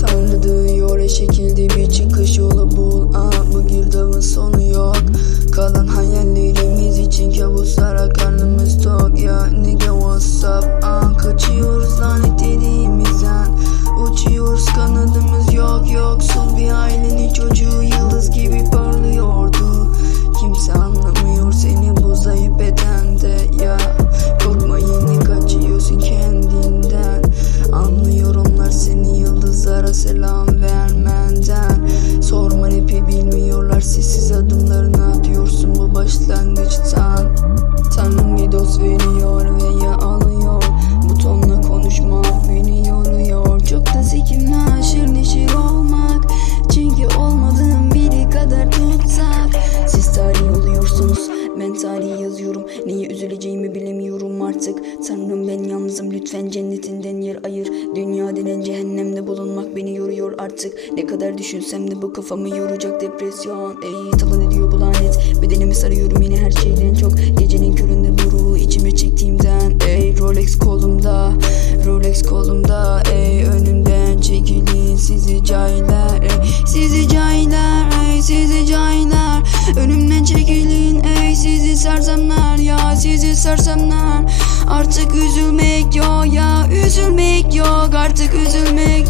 Tanrı duyuyor e şekilde bir çıkış yolu bul. Ama girdabın sonu yok. Kalan hayallerimiz için kabuslara karnımız tok. Ya nigga what's up? Ah, Kaçıyoruz lanet elimizden Uçuyoruz kanadımız yok yoksun. Bir ailenin çocuğu yıldız gibi parlıyor Anlıyor onlar seni yıldızlara selam vermenden Sorma rapi bilmiyorlar sessiz yazıyorum Neyi üzüleceğimi bilemiyorum artık. Tanrım ben yalnızım lütfen cennetinden yer ayır. Dünya denen cehennemde bulunmak beni yoruyor artık. Ne kadar düşünsem de bu kafamı yoracak depresyon. Ey talan ediyor bu lanet. Bedenimi sarıyorum yine her şeyden çok. Gecenin köründe bu ruhu içime çektiğimden Ey Rolex kolumda Rolex kolumda Ey önümden çekilin sizi cahiller Ey. Sizi cahiller Ey sizi cahiller. Önümden çekilin sizi sersemler ya sizi sersemler. Artık üzülmek yok ya üzülmek yok artık üzülmek